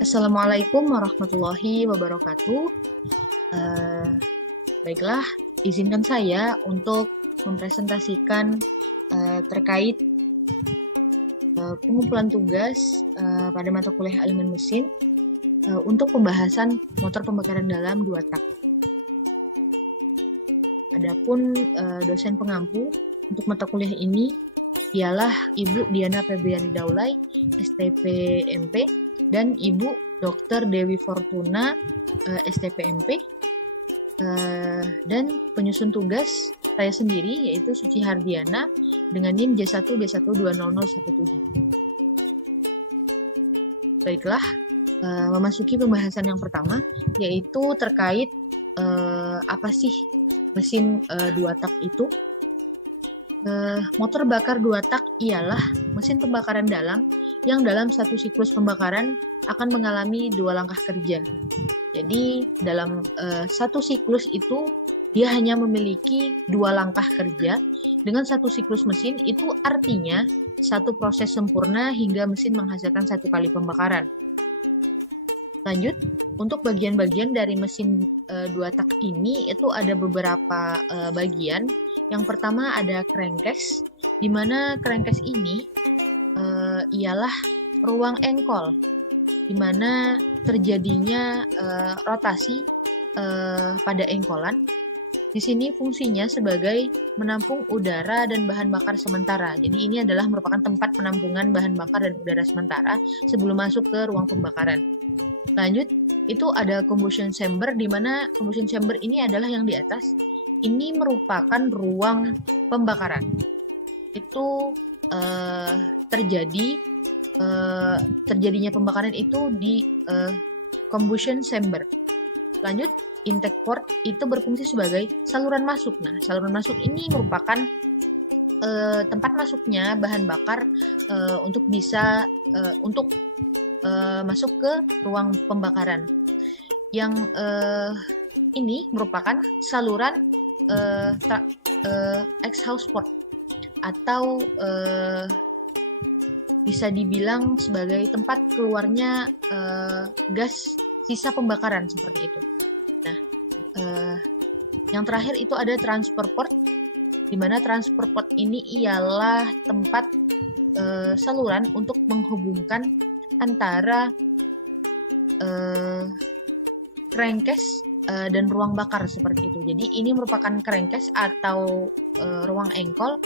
Assalamualaikum warahmatullahi wabarakatuh. Eh, Baiklah, izinkan saya untuk mempresentasikan terkait pengumpulan tugas pada mata kuliah elemen mesin untuk pembahasan motor pembakaran dalam 2 tak. Adapun dosen pengampu untuk mata kuliah ini ialah Ibu Diana Febriani Daulay, STP MP, dan Ibu Dr. Dewi Fortuna, STP MP, dan penyusun tugas saya sendiri yaitu Suci Hardiana dengan NIM J1B1200017. Baiklah, memasuki pembahasan yang pertama yaitu terkait apa sih mesin 2 tak itu. Motor bakar 2 tak ialah mesin pembakaran dalam yang dalam satu siklus pembakaran akan mengalami 2 langkah kerja. Jadi dalam satu siklus itu dia hanya memiliki 2 langkah kerja. Dengan satu siklus mesin itu artinya satu proses sempurna hingga mesin menghasilkan 1 kali pembakaran. Lanjut, untuk bagian-bagian dari mesin 2 tak ini itu ada beberapa bagian. Yang pertama ada crankcase, di mana crankcase ini ialah ruang engkol, di mana terjadinya rotasi pada engkolan. Di sini fungsinya sebagai menampung udara dan bahan bakar sementara. Jadi ini adalah merupakan tempat penampungan bahan bakar dan udara sementara sebelum masuk ke ruang pembakaran. Lanjut, itu ada combustion chamber, di mana combustion chamber ini adalah yang di atas. Ini merupakan ruang pembakaran. Itu terjadinya pembakaran itu di combustion chamber. Lanjut, intake port itu berfungsi sebagai saluran masuk. Nah, saluran masuk ini merupakan tempat masuknya bahan bakar untuk bisa masuk ke ruang pembakaran. Yang ini merupakan saluran exhaust port atau bisa dibilang sebagai tempat keluarnya gas sisa pembakaran seperti itu. Nah, yang terakhir itu ada transfer port, di mana transfer port ini ialah tempat saluran untuk menghubungkan antara crankcase dan ruang bakar seperti itu. Jadi ini merupakan crankcase atau ruang engkol.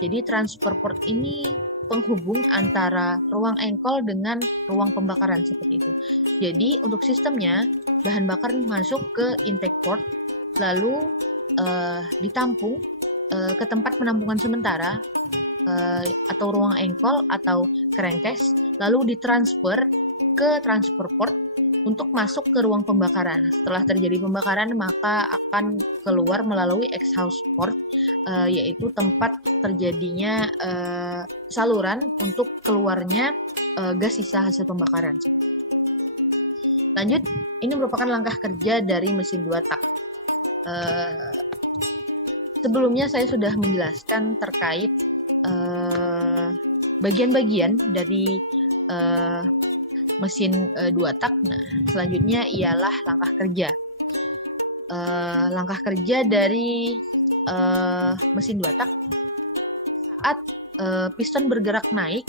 Jadi transfer port ini penghubung antara ruang engkol dengan ruang pembakaran seperti itu. Jadi untuk sistemnya bahan bakar masuk ke intake port, lalu ditampung ke tempat penampungan sementara atau ruang engkol atau crankcase, lalu ditransfer ke transfer port untuk masuk ke ruang pembakaran. Setelah terjadi pembakaran, maka akan keluar melalui exhaust port, yaitu tempat terjadinya saluran untuk keluarnya gas sisa hasil pembakaran. Lanjut, ini merupakan langkah kerja dari mesin 2 tak. Sebelumnya saya sudah menjelaskan terkait bagian-bagian dari mesin 2 tak. Nah, selanjutnya ialah langkah kerja. Langkah kerja dari mesin 2 tak. Saat piston bergerak naik,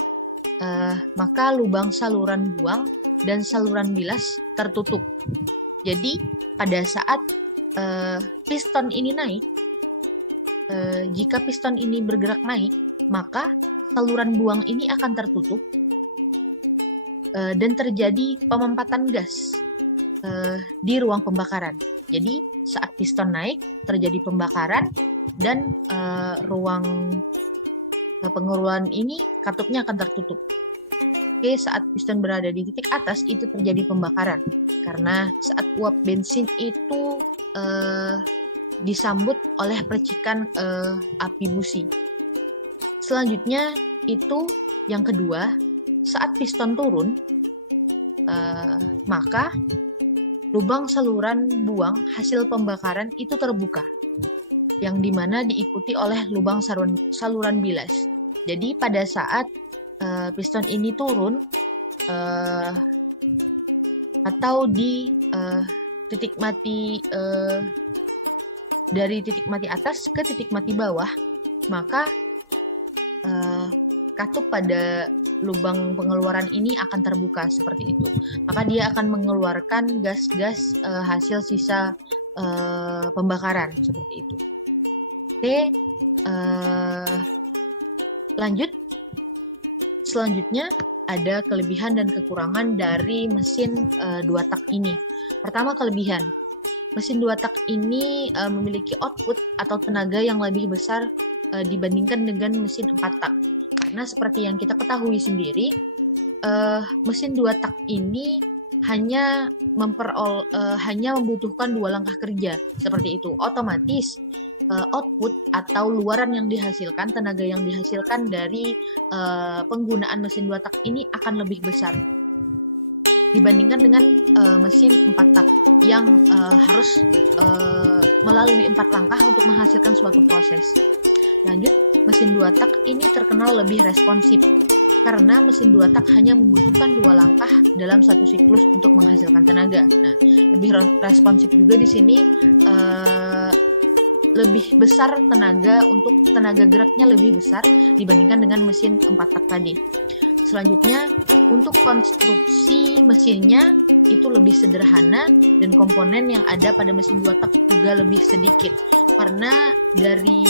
maka lubang saluran buang dan saluran bilas tertutup. Jadi, pada saat piston ini naik, jika piston ini bergerak naik, maka saluran buang ini akan tertutup dan terjadi pemempatan gas di ruang pembakaran. Jadi saat piston naik terjadi pembakaran dan ruang pengeluaran ini katupnya akan tertutup. Oke, saat piston berada di titik atas itu terjadi pembakaran karena saat uap bensin itu disambut oleh percikan api busi. Selanjutnya itu yang kedua, saat piston turun, maka lubang saluran buang hasil pembakaran itu terbuka, yang dimana diikuti oleh lubang saluran bilas. Jadi pada saat piston ini turun atau di titik mati dari titik mati atas ke titik mati bawah, maka katup pada lubang pengeluaran ini akan terbuka seperti itu. Maka dia akan mengeluarkan gas-gas hasil sisa pembakaran seperti itu. Oke, lanjut. Selanjutnya ada kelebihan dan kekurangan dari mesin 2 tak ini. Pertama, kelebihan. Mesin 2 tak ini memiliki output atau tenaga yang lebih besar dibandingkan dengan mesin 4 tak. Karena seperti yang kita ketahui sendiri, mesin 2 tak ini hanya membutuhkan 2 langkah kerja seperti itu. Otomatis output atau luaran yang dihasilkan, tenaga yang dihasilkan dari penggunaan mesin 2 tak ini akan lebih besar dibandingkan dengan mesin 4 tak yang harus melalui 4 langkah untuk menghasilkan suatu proses. Lanjut, mesin 2 tak ini terkenal lebih responsif karena mesin 2 tak hanya membutuhkan 2 langkah dalam satu siklus untuk menghasilkan tenaga. Nah, lebih responsif juga di sini, lebih besar tenaga geraknya lebih besar dibandingkan dengan mesin 4 tak tadi. Selanjutnya, untuk konstruksi mesinnya itu lebih sederhana dan komponen yang ada pada mesin 2 tak juga lebih sedikit karena dari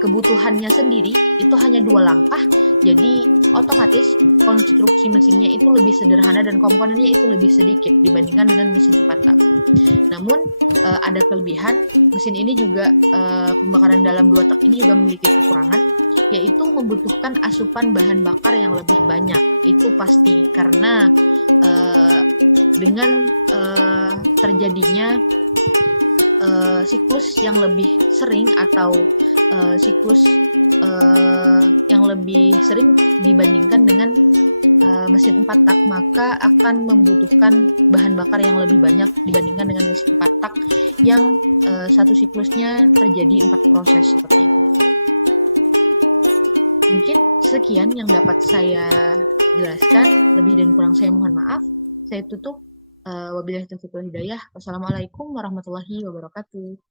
kebutuhannya sendiri itu hanya 2 langkah, jadi otomatis konstruksi mesinnya itu lebih sederhana dan komponennya itu lebih sedikit dibandingkan dengan mesin 4 tak. Namun ada kelebihan, mesin ini juga pembakaran dalam 2 tak ini juga memiliki kekurangan, yaitu membutuhkan asupan bahan bakar yang lebih banyak. Itu pasti karena dengan terjadinya siklus yang lebih sering atau siklus yang lebih sering dibandingkan dengan mesin 4 tak, maka akan membutuhkan bahan bakar yang lebih banyak dibandingkan dengan mesin 4 tak yang satu siklusnya terjadi 4 proses seperti itu. Mungkin sekian yang dapat saya jelaskan, lebih dan kurang saya mohon maaf. Saya tutup. Wabillahi taufiq wal hidayah. Wassalamualaikum warahmatullahi wabarakatuh.